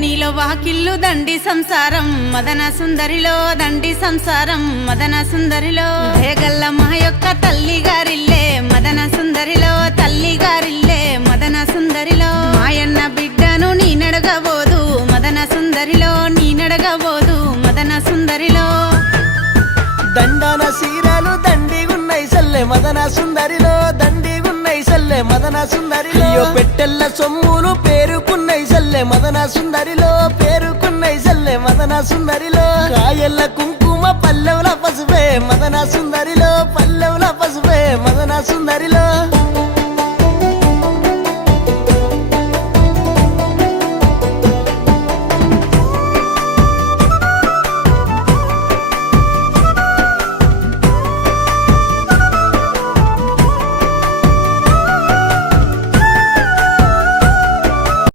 వాకిల్లు దండి సంసారం. మదన సుందరిలో దండి సంసారం. మదన సుందరిలో దేగల్ల మా యొక్క తల్లి గారిల్లే మదన సుందరిలో తల్లి గారిల్లే మదన సుందరిలో మాయన్న బిడ్డను నీ నడగబోదు మదన సుందరిలో నీ నడగబోదు మదన సుందరిలో దండన సీరలు దండిగున్నై సల్లె. మదన సుందరిలో దండిగున్నై సల్లె. మదన సుందరిలో అయ్యో పెట్టెల్ల సొమ్ములు సల్లె మదన సుందరిలో పేరుకున్నై జల్లె మదన సుందరిలో. కాయల్ల కుంకుమ పల్లెవుల పసుపే మదన సుందరిలో పల్లెవుల పసుపే మదన సుందరిలో.